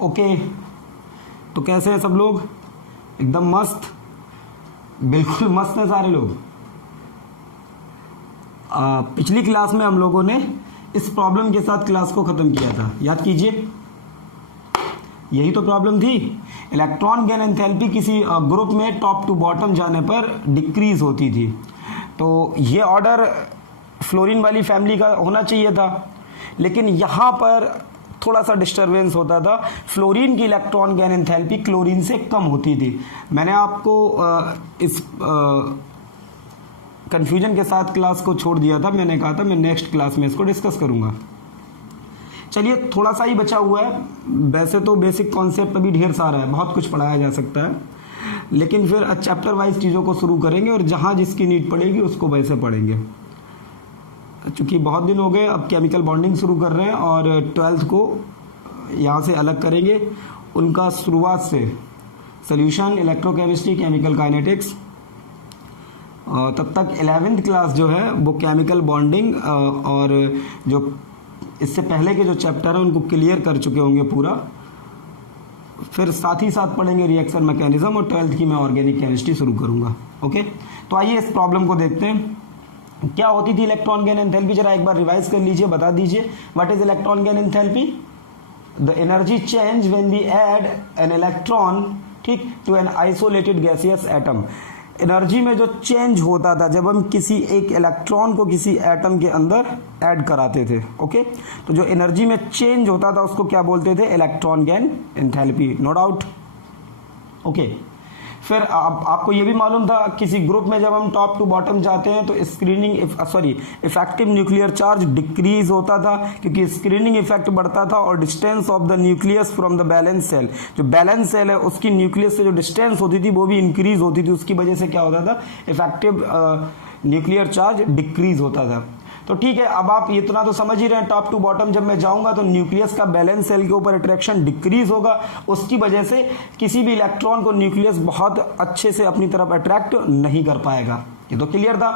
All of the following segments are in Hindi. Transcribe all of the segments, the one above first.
ओके, तो कैसे हैं सब लोग? एकदम मस्त, बिल्कुल मस्त हैं सारे लोग। पिछली क्लास में हम लोगों ने इस प्रॉब्लम के साथ क्लास को ख़त्म किया था, याद कीजिए। यही तो प्रॉब्लम थी, इलेक्ट्रॉन गेन एंथैल्पी किसी ग्रुप में टॉप टू बॉटम जाने पर डिक्रीज होती थी। तो ये ऑर्डर फ्लोरीन वाली फैमिली का होना चाहिए था, लेकिन यहाँ पर थोड़ा सा डिस्टरबेंस होता था। फ्लोरीन की इलेक्ट्रॉन गेन एंथैल्पी क्लोरीन से कम होती थी। मैंने आपको इस कंफ्यूजन के साथ क्लास को छोड़ दिया था। मैंने कहा था मैं नेक्स्ट क्लास में इसको डिस्कस करूंगा। चलिए, थोड़ा सा ही बचा हुआ है। वैसे तो बेसिक कॉन्सेप्ट अभी ढेर सारा है, बहुत कुछ पढ़ाया जा सकता है, लेकिन फिर चैप्टर वाइज चीज़ों को शुरू करेंगे और जहाँ जिसकी नीड पड़ेगी उसको वैसे पढ़ेंगे। चूँकि बहुत दिन हो गए, अब केमिकल बॉन्डिंग शुरू कर रहे हैं और 12th को यहाँ से अलग करेंगे। उनका शुरुआत से सोल्यूशन, इलेक्ट्रोकेमिस्ट्री, केमिकल काइनेटिक्स, तब तक 11th क्लास जो है वो केमिकल बॉन्डिंग और जो इससे पहले के जो चैप्टर हैं उनको क्लियर कर चुके होंगे पूरा। फिर साथ ही साथ पढ़ेंगे रिएक्शन मैकेनिज्म और 12th की मैं ऑर्गेनिक केमिस्ट्री शुरू करूँगा। ओके, तो आइए इस प्रॉब्लम को देखते हैं। क्या होती थी इलेक्ट्रॉन गेन एंथैल्पी? जरा एक बार रिवाइज कर लीजिए, बता दीजिए। What is electron gain enthalpy? The energy change when we add an electron, ठीक, to an isolated gaseous atom. Energy में जो चेंज होता था जब हम किसी एक इलेक्ट्रॉन को किसी एटम के अंदर ऐड कराते थे। ओके, तो जो एनर्जी में चेंज होता था उसको क्या बोलते थे? Electron gain enthalpy, no doubt. Okay, फिर आपको ये भी मालूम था किसी ग्रुप में जब हम टॉप टू बॉटम जाते हैं तो इफेक्टिव न्यूक्लियर चार्ज डिक्रीज होता था, क्योंकि स्क्रीनिंग इफेक्ट बढ़ता था और distance of the nucleus from the valence shell, जो बैलेंस सेल है उसकी न्यूक्लियस से जो डिस्टेंस होती थी वो भी इंक्रीज होती थी। उसकी वजह से क्या होता था? इफेक्टिव न्यूक्लियर चार्ज डिक्रीज होता था। तो ठीक है, अब आप इतना तो समझ ही रहे हैं, टॉप टू बॉटम जब मैं जाऊंगा तो न्यूक्लियस का बैलेंस सेल के ऊपर अट्रैक्शन डिक्रीज होगा। उसकी वजह से किसी भी इलेक्ट्रॉन को न्यूक्लियस बहुत अच्छे से अपनी तरफ अट्रैक्ट नहीं कर पाएगा। ये तो क्लियर था।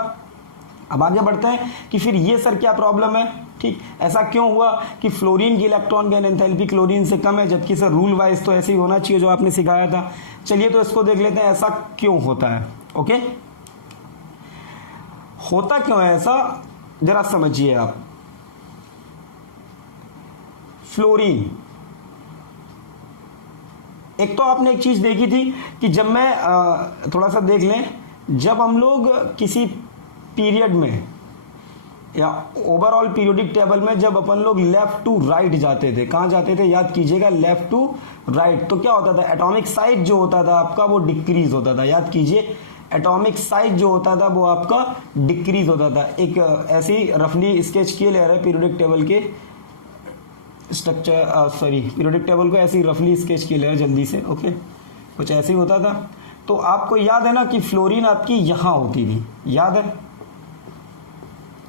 अब आगे बढ़ते हैं कि फिर ये सर क्या प्रॉब्लम है, ठीक, ऐसा क्यों हुआ कि फ्लोरीन की इलेक्ट्रॉन गेन एंथैल्पी क्लोरीन से कम है, जबकि सर रूल वाइज तो ऐसे ही होना चाहिए जो आपने सिखाया था। चलिए तो इसको देख लेते हैं ऐसा क्यों होता है। ओके, होता क्यों है ऐसा, जरा समझिए आप। फ्लोरीन, एक तो आपने एक चीज देखी थी कि जब मैं थोड़ा सा देख लें, जब हम लोग किसी पीरियड में या ओवरऑल पीरियोडिक टेबल में जब अपन लोग लेफ्ट टू राइट जाते थे, कहां जाते थे याद कीजिएगा, लेफ्ट टू राइट, तो क्या होता था? एटॉमिक साइज जो होता था आपका वो डिक्रीज होता था। याद कीजिए, एटॉमिक साइज जो होता था वो आपका डिक्रीज होता था। एक ऐसी रफली स्केच किए ले रहे हैं पीरियोडिक टेबल के स्ट्रक्चर, पीरियोडिक टेबल को ऐसी रफली स्केच किए ले रहे हैं जल्दी से। ओके, कुछ ऐसे ही होता था। तो आपको याद है ना कि फ्लोरीन आपकी यहां होती थी, याद है?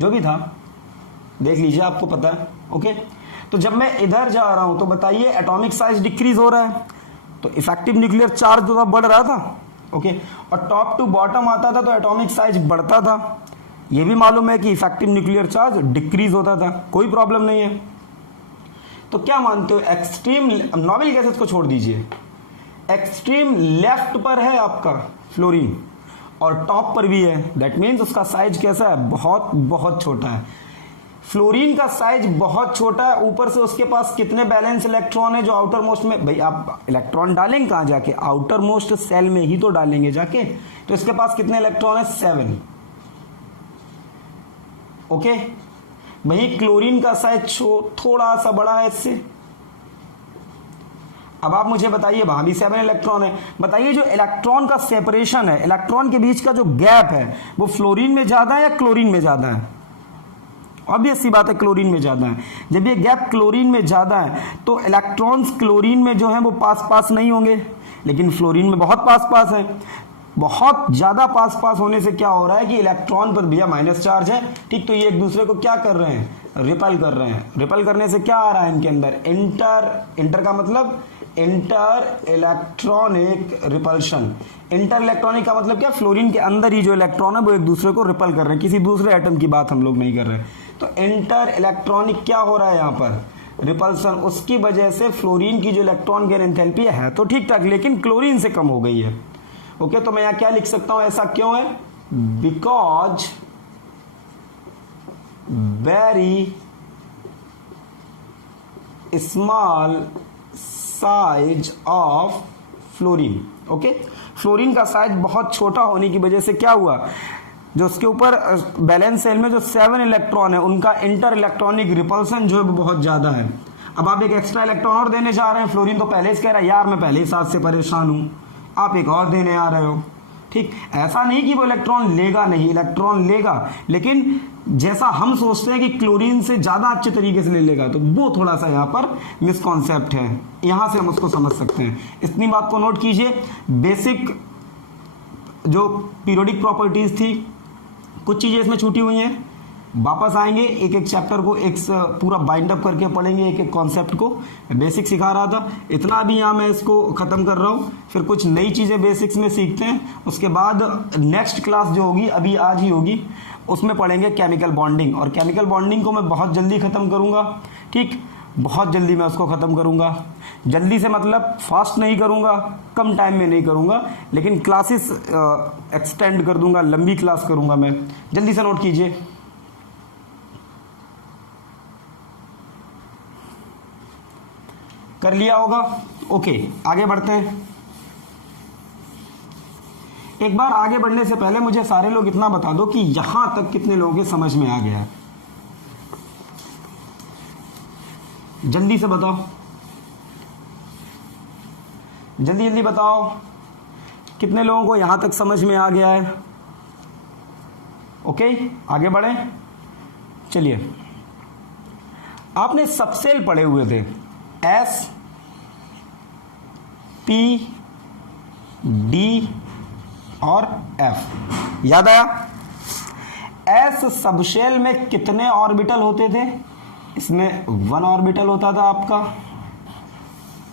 जो भी था देख लीजिए, आपको पता है। ओके, तो जब मैं इधर जा रहा हूं तो बताइए एटॉमिक साइज डिक्रीज हो रहा है, तो इफेक्टिव न्यूक्लियर चार्ज तो बढ़ रहा था। ओके, और टॉप टू बॉटम आता था तो एटॉमिक साइज बढ़ता था। यह भी मालूम है कि इफेक्टिव न्यूक्लियर चार्ज डिक्रीज होता था, कोई प्रॉब्लम नहीं है। तो क्या मानते हो, एक्सट्रीम नॉबल गैसेस को छोड़ दीजिए, एक्सट्रीम लेफ्ट पर है आपका फ्लोरीन और टॉप पर भी है, दैट मीन्स उसका साइज कैसा है? बहुत बहुत छोटा है। फ्लोरीन का साइज बहुत छोटा है, ऊपर से उसके पास कितने बैलेंस इलेक्ट्रॉन है जो आउटर मोस्ट में, भाई आप इलेक्ट्रॉन डालेंगे कहां जाके? आउटर मोस्ट सेल में ही तो डालेंगे जाके। तो इसके पास कितने इलेक्ट्रॉन है? 7। ओके, वही क्लोरीन का साइज थोड़ा सा बड़ा है इससे। अब आप मुझे बताइए, वहां भी 7 इलेक्ट्रॉन है, बताइए जो इलेक्ट्रॉन का सेपरेशन है, इलेक्ट्रॉन के बीच का जो गैप है, वो फ्लोरीन में ज्यादा है या क्लोरीन में ज्यादा है? ऑब्वियस सी बात है, क्लोरीन में ज्यादा है। जब ये गैप क्लोरीन में ज्यादा है तो इलेक्ट्रॉन्स क्लोरीन में जो है वो पास पास नहीं होंगे, लेकिन फ्लोरीन में बहुत पास पास है। बहुत ज्यादा पास पास होने से क्या हो रहा है कि इलेक्ट्रॉन पर भैया माइनस चार्ज है, ठीक, तो ये एक दूसरे को क्या कर रहे हैं? रिपल कर रहे हैं। रिपल करने से क्या आ रहा है इनके अंदर? इंटर का मतलब inter electronic repulsion. Inter electronic का मतलब क्या? फ्लोरीन के अंदर ही जो इलेक्ट्रॉन है वो एक दूसरे को रिपल कर रहे हैं, किसी दूसरे एटम की बात हम लोग नहीं कर रहे। तो इंटर इलेक्ट्रॉनिक क्या हो रहा है यहाँ पर? रिपल्सन, उसकी वजह से फ्लोरीन की जो इलेक्ट्रॉन गेन एंथैल्पी है तो ठीक ठाक, लेकिन क्लोरीन से कम हो गई है। ओके, तो मैं यहां क्या लिख सकता हूं, ऐसा क्यों है, because very small size of fluorine. Okay, fluorine का साइज बहुत छोटा होने की वजह से क्या हुआ, जो उसके ऊपर बैलेंस सेल में जो 7 इलेक्ट्रॉन है उनका इंटर इलेक्ट्रॉनिक रिपल्सन जो है वो बहुत ज्यादा है। अब आप एक एक्स्ट्रा इलेक्ट्रॉन और देने जा रहे हैं, फ्लोरीन तो पहले से कह रहा है यार मैं पहले ही साथ से परेशान हूं, आप एक और देने आ रहे हो। ठीक, ऐसा नहीं कि वो इलेक्ट्रॉन लेगा नहीं, इलेक्ट्रॉन लेगा, लेकिन जैसा हम सोचते हैं कि क्लोरीन से ज्यादा अच्छे तरीके से ले लेगा, तो वो थोड़ा सा यहाँ पर मिसकॉन्सेप्ट है, यहां से हम उसको समझ सकते हैं। इतनी बात को नोट कीजिए। बेसिक जो पीरियोडिक प्रॉपर्टीज थी, कुछ चीजें इसमें छूटी हुई हैं, वापस आएंगे, एक एक चैप्टर को एक पूरा बाइंड अप करके पढ़ेंगे, एक एक कॉन्सेप्ट को। बेसिक सिखा रहा था, इतना भी यहाँ मैं इसको खत्म कर रहा हूँ, फिर कुछ नई चीजें बेसिक्स में सीखते हैं। उसके बाद नेक्स्ट क्लास जो होगी, अभी आज ही होगी, उसमें पढ़ेंगे केमिकल बॉन्डिंग, और केमिकल बॉन्डिंग को मैं बहुत जल्दी खत्म करूंगा। ठीक, बहुत जल्दी मैं उसको खत्म करूंगा। जल्दी से मतलब फास्ट नहीं करूंगा, कम टाइम में नहीं करूंगा, लेकिन क्लासेस एक्सटेंड कर दूंगा, लंबी क्लास करूंगा मैं। जल्दी से नोट कीजिए। कर लिया होगा? ओके, आगे बढ़ते हैं। एक बार आगे बढ़ने से पहले मुझे सारे लोग इतना बता दो कि यहां तक कितने लोगों के समझ में आ गया है, जल्दी से बताओ, जल्दी जल्दी बताओ, कितने लोगों को यहां तक समझ में आ गया है? ओके, आगे बढ़े। चलिए, आपने सबसेल पढ़े हुए थे, एस पी डी और एफ, याद आया? एस सबशेल में कितने ऑर्बिटल होते थे? इसमें 1 ऑर्बिटल होता था आपका।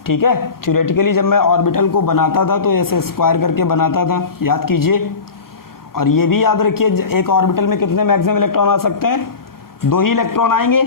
ठीक है, थ्योरेटिकली जब मैं ऑर्बिटल को बनाता था तो ऐसे स्क्वायर करके बनाता था, याद कीजिए। और ये भी याद रखिए, एक ऑर्बिटल में कितने मैक्सिमम इलेक्ट्रॉन आ सकते हैं? 2 ही इलेक्ट्रॉन आएंगे।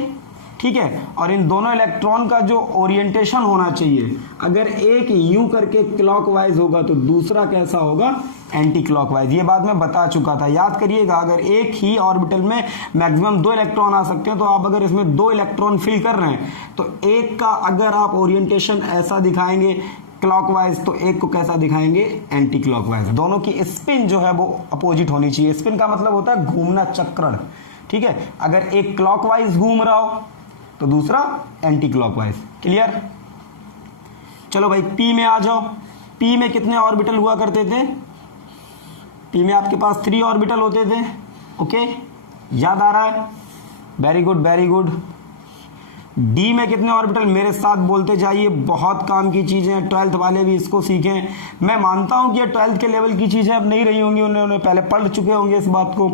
ठीक है, और इन दोनों इलेक्ट्रॉन का जो ओरिएंटेशन होना चाहिए, अगर एक यूं करके क्लॉकवाइज होगा तो दूसरा कैसा होगा? Anti clockwise. ये बात मैं बता चुका था, याद करिएगा। अगर एक ही ऑर्बिटल में मैक्सिमम 2 इलेक्ट्रॉन आ सकते हैं, तो आप अगर इसमें 2 इलेक्ट्रॉन फिल कर रहे हैं, तो एक का अगर आप ओरिएंटेशन ऐसा दिखाएंगे क्लॉकवाइज, तो एक को कैसा दिखाएंगे? Anti clockwise. दोनों की स्पिन जो है वो अपोजिट होनी चाहिए। स्पिन का मतलब होता है घूमना, चक्रण। ठीक है, अगर एक क्लॉकवाइज घूम रहा हो तो दूसरा एंटी क्लॉकवाइज। क्लियर? चलो भाई, पी में आ जाओ। पी में कितने ऑर्बिटल हुआ करते थे? पी में आपके पास 3 ऑर्बिटल होते थे। ओके, याद आ रहा है? Very good, very good. D में कितने ऑर्बिटल? मेरे साथ बोलते जाइए, बहुत काम की चीजें हैं, 12th वाले भी इसको सीखें। मैं मानता हूं कि ये 12th के लेवल की चीजें अब नहीं रही होंगी, उन्होंने पहले पढ़ चुके होंगे इस बात को,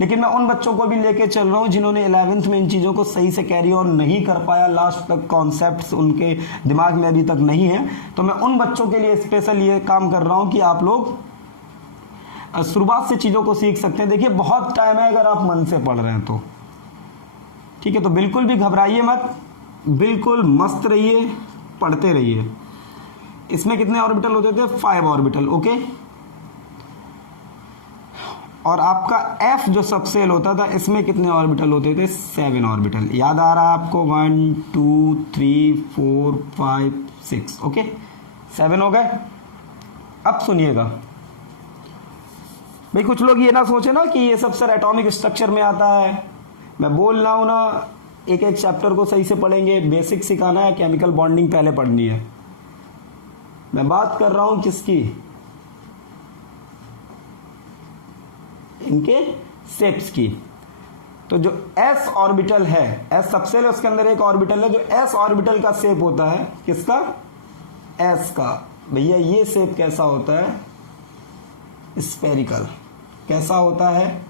लेकिन मैं उन बच्चों को भी लेके चल रहा हूं जिन्होंने 11th में इन चीजों को सही से कैरी ऑन नहीं कर पाया, लास्ट तक कॉन्सेप्ट्स उनके दिमाग में अभी तक नहीं है। तो मैं उन बच्चों के लिए स्पेशल ये काम कर रहा हूं कि आप लोग शुरुआत से चीजों को सीख सकते हैं। देखिए, बहुत टाइम है अगर आप मन से पढ़ रहे हैं तो। ठीक है, तो बिल्कुल भी घबराइए मत, बिल्कुल मस्त रहिए, पढ़ते रहिए। इसमें कितने ऑर्बिटल होते थे? 5 ऑर्बिटल। ओके, और आपका F जो सबसेल होता था, इसमें कितने ऑर्बिटल होते थे? 7 ऑर्बिटल। याद आ रहा है आपको? 1 2 3 4 5 6। ओके, 7 हो गए। अब सुनिएगा भाई, कुछ लोग ये ना सोचे ना कि ये सब सर एटॉमिक स्ट्रक्चर में आता है। मैं बोल रहा हूं ना, एक एक चैप्टर को सही से पढ़ेंगे, बेसिक सिखाना है, केमिकल बॉन्डिंग पहले पढ़नी है। मैं बात कर रहा हूं किसकी? इनके शेप्स की। तो जो s ऑर्बिटल है, s सबसेल है, उसके अंदर एक ऑर्बिटल है, जो s ऑर्बिटल का शेप होता है किसका? s का। भैया ये शेप कैसा होता है? स्फेरिकल। कैसा होता है?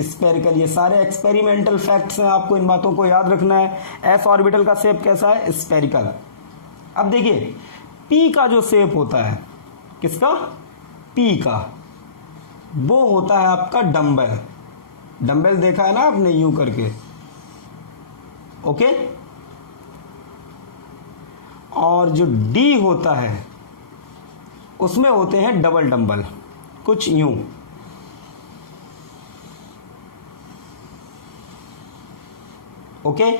स्फेरिकल। ये सारे एक्सपेरिमेंटल फैक्ट्स हैं, आपको इन बातों को याद रखना है। s ऑर्बिटल का शेप कैसा है? स्फेरिकल। अब देखिए, p का जो शेप होता है, किसका? p का, वो होता है आपका डंबल। डंबल देखा है ना आपने, यूं करके। ओके, और जो डी होता है उसमें होते हैं डबल डंबल, कुछ यूं। ओके,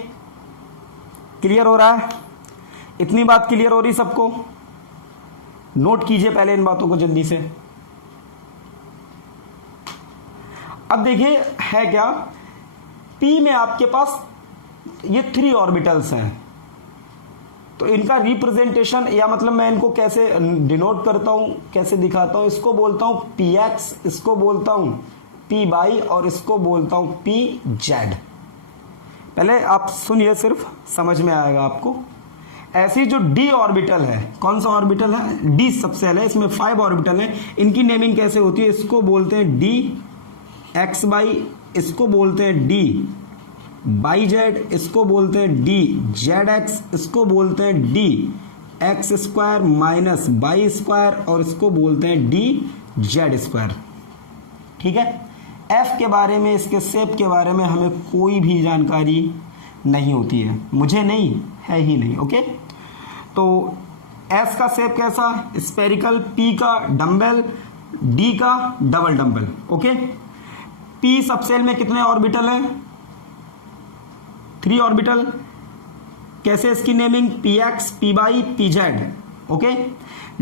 क्लियर हो रहा है? इतनी बात क्लियर हो रही सबको? नोट कीजिए पहले इन बातों को जल्दी से। अब देखिए है क्या, P में आपके पास ये 3 ऑर्बिटल्स हैं, तो इनका रिप्रेजेंटेशन या मतलब मैं इनको कैसे डिनोट करता हूं, कैसे दिखाता हूं, इसको बोलता हूं px, इसको बोलता हूं py और इसको बोलता हूं pz। पहले आप सुनिए, सिर्फ समझ में आएगा आपको। ऐसी जो d ऑर्बिटल है, कौन सा ऑर्बिटल है? d सबसेल है, इसमें 5 ऑर्बिटल है। इनकी नेमिंग कैसे होती है? इसको बोलते हैं d xy, इसको बोलते हैं d yz, इसको बोलते हैं d zx, इसको बोलते हैं d x square minus y square और इसको बोलते हैं d z स्क्वायर। ठीक है, f के बारे में, इसके शेप के बारे में हमें कोई भी जानकारी नहीं होती है, मुझे नहीं है ही नहीं। ओके, तो s का शेप कैसा? स्पेरिकल, p का डंबल, d का double dumbbell. Okay, p subshell में कितने ऑर्बिटल हैं? 3 ऑर्बिटल। कैसे इसकी naming? px, py, pz। Okay,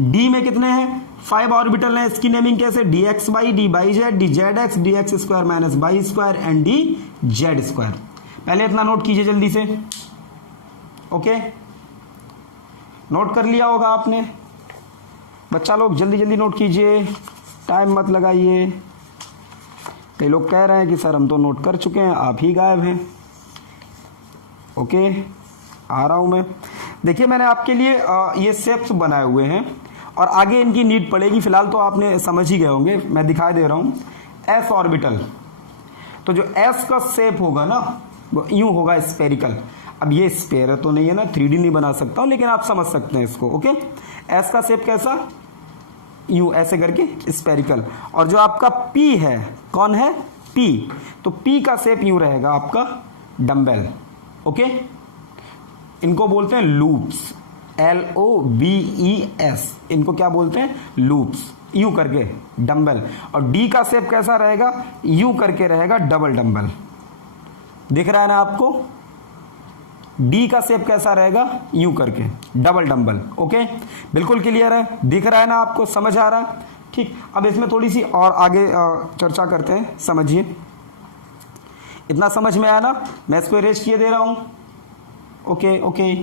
d में कितने हैं? 5 ऑर्बिटल हैं, इसकी नेमिंग कैसे? dxy, dyz, dzx, dx square minus y square and dz square. पहले इतना नोट कीजिए जल्दी से। ओके, नोट कर लिया होगा आपने? बच्चा लोग जल्दी जल्दी नोट कीजिए, टाइम मत लगाइए। कई लोग कह रहे हैं कि सर हम तो नोट कर चुके हैं, आप ही गायब हैं। ओके, आ रहा हूं मैं। देखिए मैंने आपके लिए ये शेप्स बनाए हुए हैं और आगे इनकी नीड पड़ेगी, फिलहाल तो आपने समझ ही गए होंगे। मैं दिखाई दे रहा हूं एस ऑर्बिटल, तो जो एस का शेप होगा ना वो यूं होगा, स्पेरिकल। अब ये स्पेयर तो नहीं है ना, 3D नहीं बना सकता हूं, लेकिन आप समझ सकते हैं इसको। ओके, एस का शेप कैसा? यूं ऐसे करके स्पेरिकल। और जो आपका P है, कौन है? P, तो P का शेप यूं रहेगा आपका डंबल। ओके, इनको बोलते हैं लूप्स, LOVES, इनको क्या बोलते हैं? लूप्स, यूं करके डंबल। और D का शेप कैसा रहेगा? यूं करके रहेगा डबल डंबल। दिख रहा है ना आपको? D का शेप कैसा रहेगा? यूं करके डबल डंबल। ओके, बिल्कुल क्लियर है? दिख रहा है ना आपको? समझ आ रहा है? ठीक, अब इसमें थोड़ी सी और आगे चर्चा करते हैं, समझिए। इतना समझ में आया ना? मैं इसको इरेज किए दे रहा हूं। ओके ओके,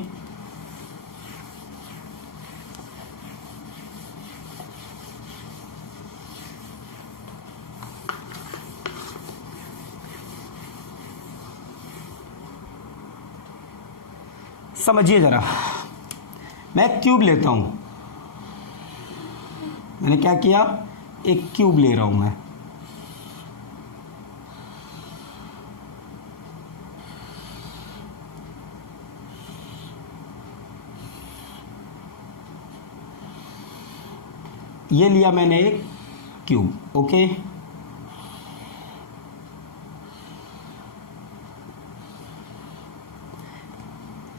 समझिए जरा। मैं एक क्यूब लेता हूं, मैंने क्या किया? एक क्यूब ले रहा हूं मैं। ये लिया मैंने एक क्यूब। ओके,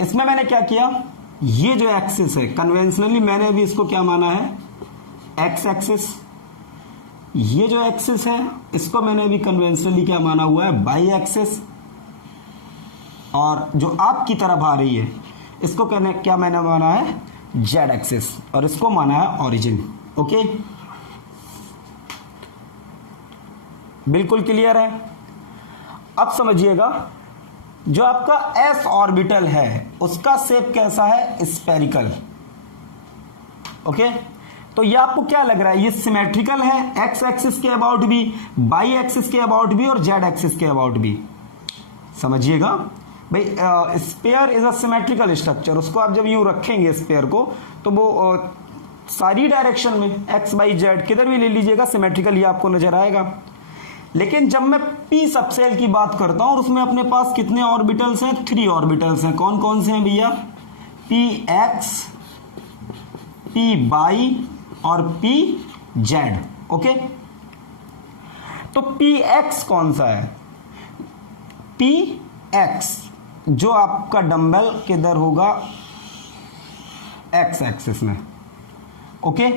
इसमें मैंने क्या किया? ये जो एक्सिस है, कन्वेंशनली मैंने अभी इसको क्या माना है? X axis. ये जो एक्सिस है इसको मैंने अभी कन्वेंशनली क्या माना हुआ है? By axis. और जो आपकी तरफ आ रही है इसको क्या मैंने माना है? जेड एक्सिस, और इसको माना है ओरिजिन। ओके, बिल्कुल क्लियर है? अब समझिएगा, जो आपका एस ऑर्बिटल है उसका शेप कैसा है? स्पेरिकल। ओके, तो ये आपको क्या लग रहा है? ये सिमेट्रिकल है, एक्स एक्सिस के अबाउट भी, बाई एक्सिस के अबाउट भी और जेड एक्सिस के अबाउट भी। समझिएगा भाई, spare is a symmetrical structure. उसको आप जब यूं रखेंगे स्पेयर को, तो वो सारी डायरेक्शन में एक्स बाई जेड किधर भी ले लीजिएगा सिमेट्रिकल ही आपको नजर आएगा। लेकिन जब मैं P सबसेल की बात करता हूं और उसमें अपने पास कितने ऑर्बिटल्स हैं? 3 ऑर्बिटल्स हैं। कौन कौन से हैं भैया? Px, Py और Pz। ओके, तो Px कौन सा है? Px जो आपका डंबल किधर होगा? एक्स एक्सिस में। ओके,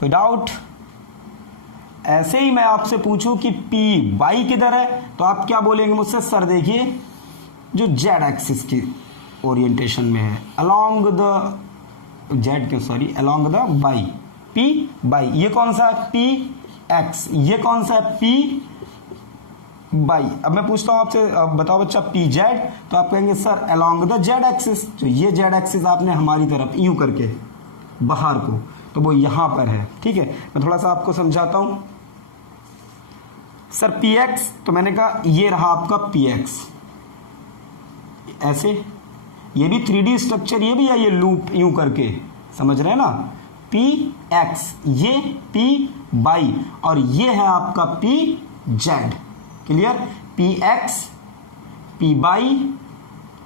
कोई डाउट? ऐसे ही मैं आपसे पूछूं कि पी वाई किधर है तो आप क्या बोलेंगे मुझसे? सर देखिए जो जेड एक्सिस की ओरिएंटेशन में है, अलोंग द जेड क्यों sorry along the Y, P Y. ये कौन सा है? P X. ये कौन सा है? P Y. अब मैं पूछता हूं आपसे, बताओ बच्चा पी जेड, तो आप कहेंगे sir along the Z axis. तो ये जेड एक्सिस आपने हमारी तरफ यूं करके बाहर को, तो वो यहां पर है। ठीक है, मैं थोड़ा सा आपको समझाता हूं। सर पी एक्स, तो मैंने कहा ये रहा आपका पी एक्स, ऐसे। ये भी 3D स्ट्रक्चर, ये भी है, ये लूप यूं करके, समझ रहे हैं ना? पी एक्स, ये पी वाई, और ये है आपका P Z. Clear? P X, P Y,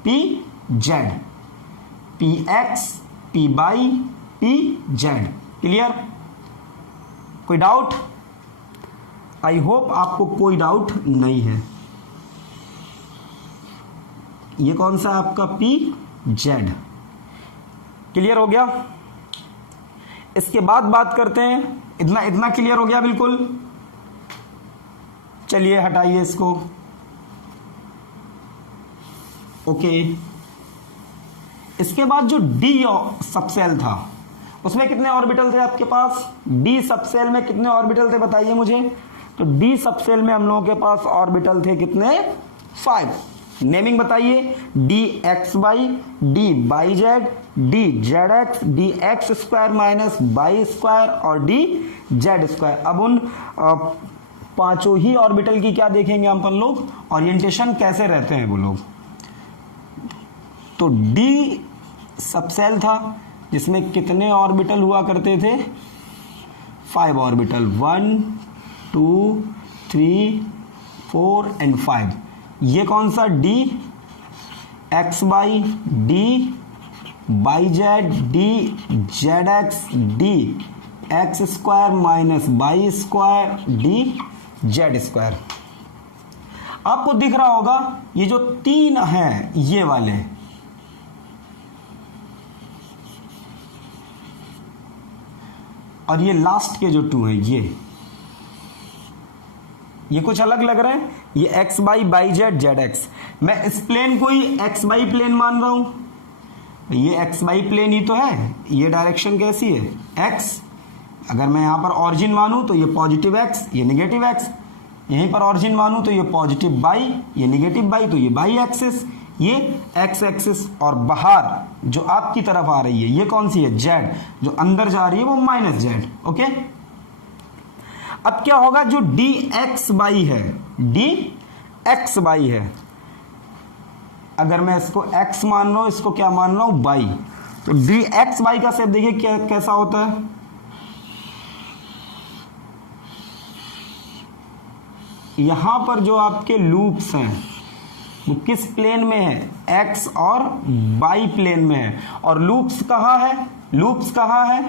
P Z, P X, P Y, P Z. Clear? कोई डाउट? आई होप आपको कोई डाउट नहीं है। ये कौन सा है आपका? P Z. क्लियर हो गया? इसके बाद बात करते हैं, इतना इतना क्लियर हो गया बिल्कुल? चलिए हटाइए इसको। ओके, इसके बाद जो डी सबसेल था उसमें कितने ऑर्बिटल थे आपके पास? डी सबसेल में कितने ऑर्बिटल थे बताइए मुझे? तो डी सबसेल में हम लोगों के पास ऑर्बिटल थे कितने? 5। नेमिंग बताइए। D X Y, D Y Z, D Z X, D X square minus Y square और डी जेड स्क्वायर। अब उन पांचों ही ऑर्बिटल की क्या देखेंगे अपन लोग? ओरिएंटेशन कैसे रहते हैं वो लोग। तो डी सबसेल था जिसमें कितने ऑर्बिटल हुआ करते थे? 5 ऑर्बिटल, 1 2 3 4 एंड 5। ये कौन सा? D X Y, D Y Z, D Z X, D X square minus Y square, D Z square. आपको दिख रहा होगा ये जो 3 हैं ये वाले, और ये लास्ट के जो 2 हैं ये कुछ अलग लग रहे हैं। ये X Y Y Z Z X, मैं इस प्लेन को ही एक्स वाई प्लेन मान रहा हूं। ये एक्स वाई प्लेन ही तो है। ये डायरेक्शन कैसी है? एक्स। अगर मैं यहां पर ऑरिजिन मानूं तो ये पॉजिटिव एक्स, ये नेगेटिव एक्स। यहीं पर ऑरिजिन मानूं तो ये पॉजिटिव वाई, ये नेगेटिव वाई, तो ये वाई एक्सिस, ये एक्स एक्सिस। और बाहर जो आपकी तरफ आ रही है ये कौन सी है? जेड। जो अंदर जा रही है वो माइनस जेड। ओके, अब क्या होगा? जो डी एक्स वाई है, डी एक्स वाई है, अगर मैं इसको एक्स मान रहा हूं, इसको क्या मान रहा हूं? वाई। तो डी एक्स वाई का शेप देखिए कैसा होता है। यहां पर जो आपके लूप्स हैं वो किस प्लेन में है? एक्स और वाई प्लेन में है। और लूप्स कहां है? लूप्स कहां है?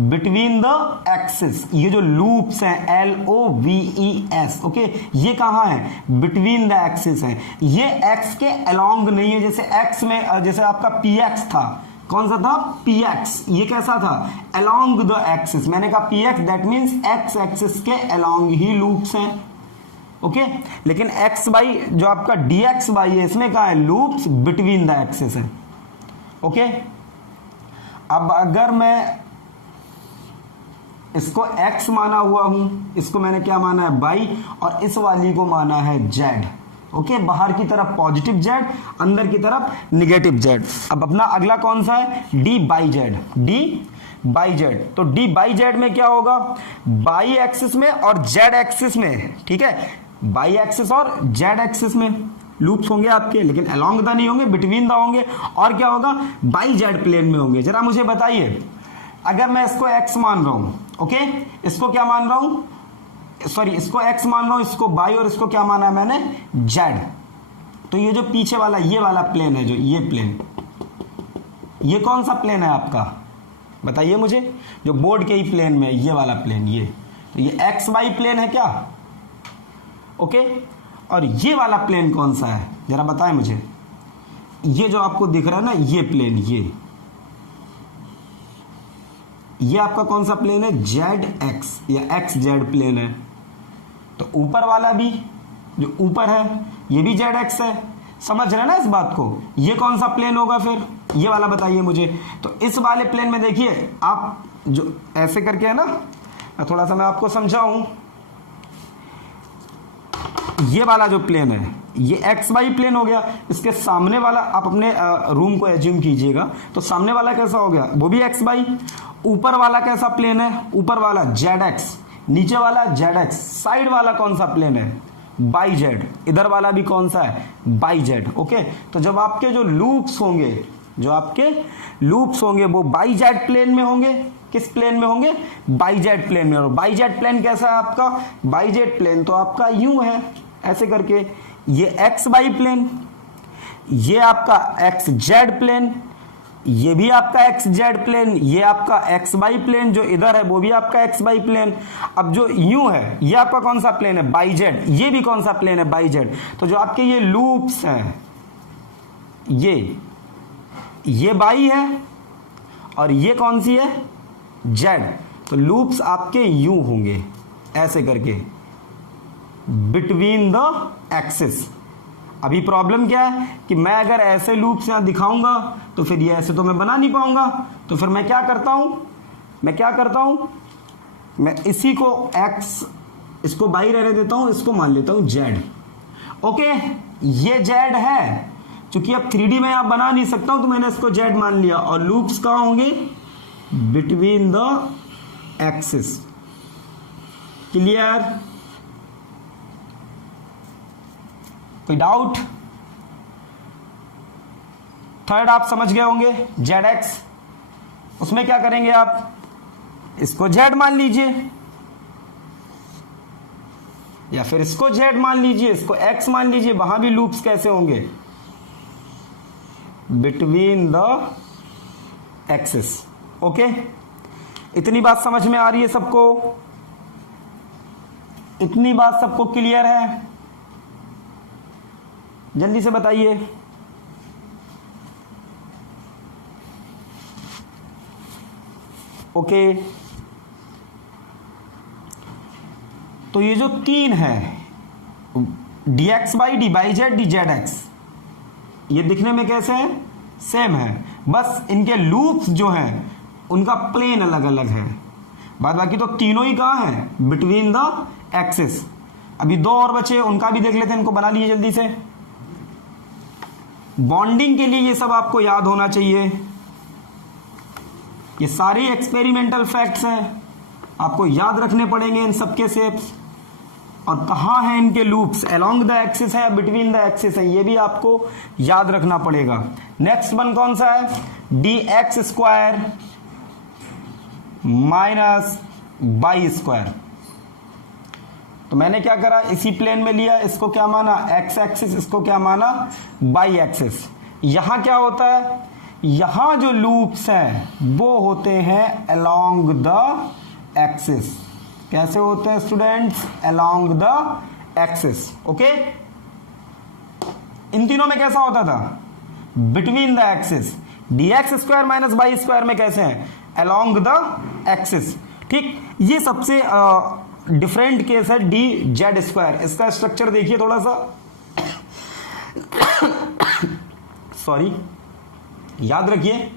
Between the axis. ये जो लूप्स हैं LOVES, ओके, ये कहां है? बिटवीन द एक्सिस है। ये एक्स के अलोंग नहीं है। जैसे एक्स में, जैसे आपका PX था, कौन सा था? PX। ये कैसा था? Along the axis. मैंने कहा PX, that means x axis के अलोंग ही लूप्स हैं। ओके, लेकिन एक्स वाई जो आपका DX वाई है, इसमें कहा है? लूप्स बिटवीन द एक्सिस है। ओके, अब अगर मैं इसको x माना हुआ हूं, इसको मैंने क्या माना है? y, और इस वाली को माना है z। ओके, बाहर की तरफ पॉजिटिव z, अंदर की तरफ नेगेटिव z। अब अपना अगला कौन सा है? D by Z. D by Z, तो डी बाई जेड में क्या होगा? बाई एक्सिस में और जेड एक्सिस में। ठीक है, बाई एक्सिस और जेड एक्सिस में लूप्स होंगे आपके, लेकिन अलोंग द नहीं होंगे, बिटवीन द होंगे। और क्या होगा? बाई जेड प्लेन में होंगे। जरा मुझे बताइए, अगर मैं इसको x मान रहा हूं, ओके, इसको क्या मान रहा हूं? सॉरी, इसको x मान रहा हूं, इसको y, और इसको क्या माना है मैंने? z। तो ये जो पीछे वाला ये वाला प्लेन है, जो ये प्लेन, ये कौन सा प्लेन है आपका? बताइए मुझे। जो बोर्ड के ही प्लेन में ये वाला प्लेन, ये तो ये एक्स वाई प्लेन है क्या? ओके, और ये वाला प्लेन कौन सा है? जरा बताएं मुझे। ये जो आपको दिख रहा है ना, ये प्लेन, ये आपका कौन सा प्लेन है? जेड एक्स या एक्स जेड प्लेन है। तो ऊपर वाला भी जो ऊपर है ये भी जेड एक्स है। समझ रहे हैं ना इस बात को? ये कौन सा प्लेन होगा फिर? ये वाला बताइए मुझे। तो इस वाले प्लेन में देखिए आप जो ऐसे करके है ना, थोड़ा सा मैं आपको समझाऊं। ये वाला जो प्लेन है ये एक्स वाई प्लेन हो गया। इसके सामने वाला आप अपने रूम को एज्यूम कीजिएगा, तो सामने वाला कैसा हो गया? वो भी एक्स वाई। ऊपर वाला कैसा प्लेन है? ऊपर वाला जेड एक्स, नीचे वाला जेड एक्स। साइड वाला कौन सा प्लेन है? By Z. इधर वाला भी कौन सा है? By Z. ओके, तो जब आपके जो लूप्स होंगे वो बाई जेड प्लेन में होंगे। किस प्लेन में होंगे? बाई जेड प्लेन में। और बाई जेड प्लेन कैसा है आपका? बाई जेड प्लेन तो आपका यूं है, ऐसे करके। ये एक्स वाई प्लेन, ये आपका एक्स जेड प्लेन, ये भी आपका एक्स जेड प्लेन, ये आपका एक्स वाई प्लेन जो इधर है वो भी आपका एक्स वाई प्लेन। अब जो यूं है ये आपका कौन सा प्लेन है? By Z. ये भी कौन सा प्लेन है? By Z. तो जो आपके ये लूप्स हैं, ये बाई है और ये कौन सी है? जेड। तो लूप्स आपके यूं होंगे, ऐसे करके, बिटवीन द एक्सिस। अभी प्रॉब्लम क्या है कि मैं अगर ऐसे लूप्स यहां दिखाऊंगा तो फिर ये ऐसे तो मैं बना नहीं पाऊंगा। तो फिर मैं क्या करता हूं, मैं इसी को एक्स, इसको बाई रहने देता हूं, इसको मान लेता हूं जेड। ओके, ये जेड है। चूंकि अब 3D में आप बना नहीं सकता हूं तो मैंने इसको जेड मान लिया। और लूप्स कहां होंगे? Between the axis. क्लियर? कोई डाउट? थर्ड आप समझ गए होंगे, जेड एक्स। उसमें क्या करेंगे आप? इसको जेड मान लीजिए, या फिर इसको जेड मान लीजिए, इसको एक्स मान लीजिए। वहां भी लूप्स कैसे होंगे? Between the axis. ओके, इतनी बात समझ में आ रही है सबको? इतनी बात सबको क्लियर है? जल्दी से बताइए। ओके, तो ये जो तीन है, D x by D by Z D Z x, ये दिखने में कैसे हैं? सेम है, बस इनके लूप्स जो हैं उनका प्लेन अलग अलग है। बाद बाकी तो तीनों ही कहां हैं? Between the axis. अभी दो और बचे, उनका भी देख लेते हैं। इनको बना लीजिए जल्दी से। बॉन्डिंग के लिए ये सब आपको याद होना चाहिए। ये सारे एक्सपेरिमेंटल फैक्ट्स हैं, आपको याद रखने पड़ेंगे इन सबके शेप्स। और कहां है इनके लूप्स? अलोंग द एक्सिस है, बिटवीन द एक्सिस है, ये भी आपको याद रखना पड़ेगा। नेक्स्ट वन कौन सा है? D X square minus Y square. तो मैंने क्या करा? इसी प्लेन में लिया, इसको क्या माना? एक्स एक्सिस, इसको क्या माना? By axis. यहां क्या होता है? यहां जो लूप्स हैं वो होते हैं अलोंग द एक्सिस। कैसे होते हैं students? Along the axis. Okay, इन तीनों में कैसा होता था? Between the axis. D X square minus Y square में कैसे हैं? Along the axis. ठीक, ये सबसे डिफरेंट केस है डी जेड स्क्वायर। इसका स्ट्रक्चर देखिए थोड़ा सा, सॉरी, याद रखिए।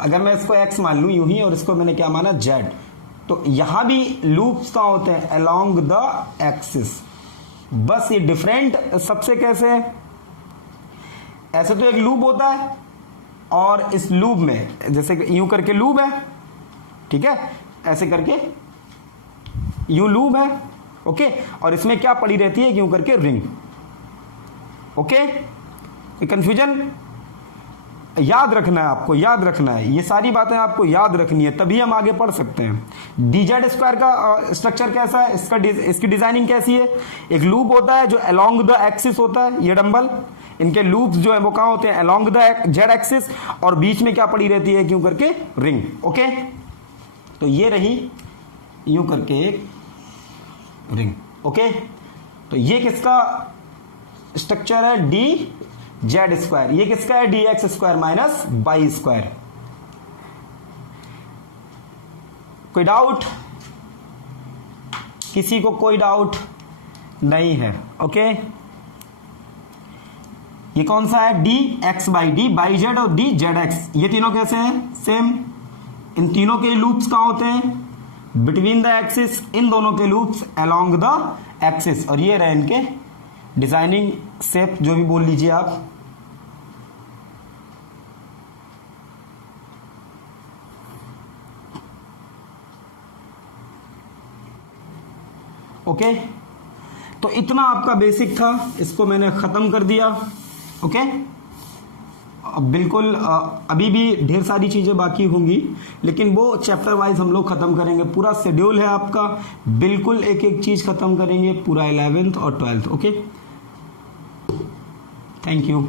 अगर मैं इसको एक्स मान लूं यूं ही, और इसको मैंने क्या माना? जेड, तो यहां भी लूप्स कहां होते हैं? Along the axis. बस ये डिफरेंट सबसे कैसे है? ऐसे तो एक लूप होता है, और इस लूप में जैसे यूं करके लूप है, ठीक है, ऐसे करके यूं लूप है। ओके, और इसमें क्या पड़ी रहती है? यूं करके रिंग। Okay, confusion? याद रखना है आपको, याद रखना है, ये सारी बातें आपको याद रखनी है, तभी हम आगे पढ़ सकते हैं। डीजेड स्क्वायर का स्ट्रक्चर कैसा है? इसकी डिजाइनिंग कैसी है? एक लूप होता है जो अलोंग द एक्सिस होता है, ये डंबल, इनके लूप्स जो है वो कहां होते हैं? अलोंग द जेड एक्सिस, और बीच में क्या पड़ी रहती है? क्यों करके रिंग। ओके, तो ये रही यूं करके एक रिंग। ओके, तो ये किसका स्ट्रक्चर है? डी जेड स्क्वायर, ये किसका है, D X square minus Y square. कोई डाउट, किसी को कोई डाउट नहीं है, ओके। ये कौन सा है, D x by D by Z और डी जेड एक्स, ये तीनों कैसे हैं, सेम। इन तीनों के लूप्स कहां होते हैं, बिटवीन द एक्सिस, इन दोनों के लूप्स अलोंग द एक्सिस, और ये रहे इनके डिजाइनिंग शेप, जो भी बोल लीजिए आप। ओके, तो इतना आपका बेसिक था, इसको मैंने खत्म कर दिया, ओके। बिल्कुल अभी भी ढेर सारी चीजें बाकी होंगी, लेकिन वो चैप्टर वाइज हम लोग खत्म करेंगे। पूरा शेड्यूल है आपका, बिल्कुल एक एक चीज खत्म करेंगे, पूरा 11th और 12th, ओके। Thank you.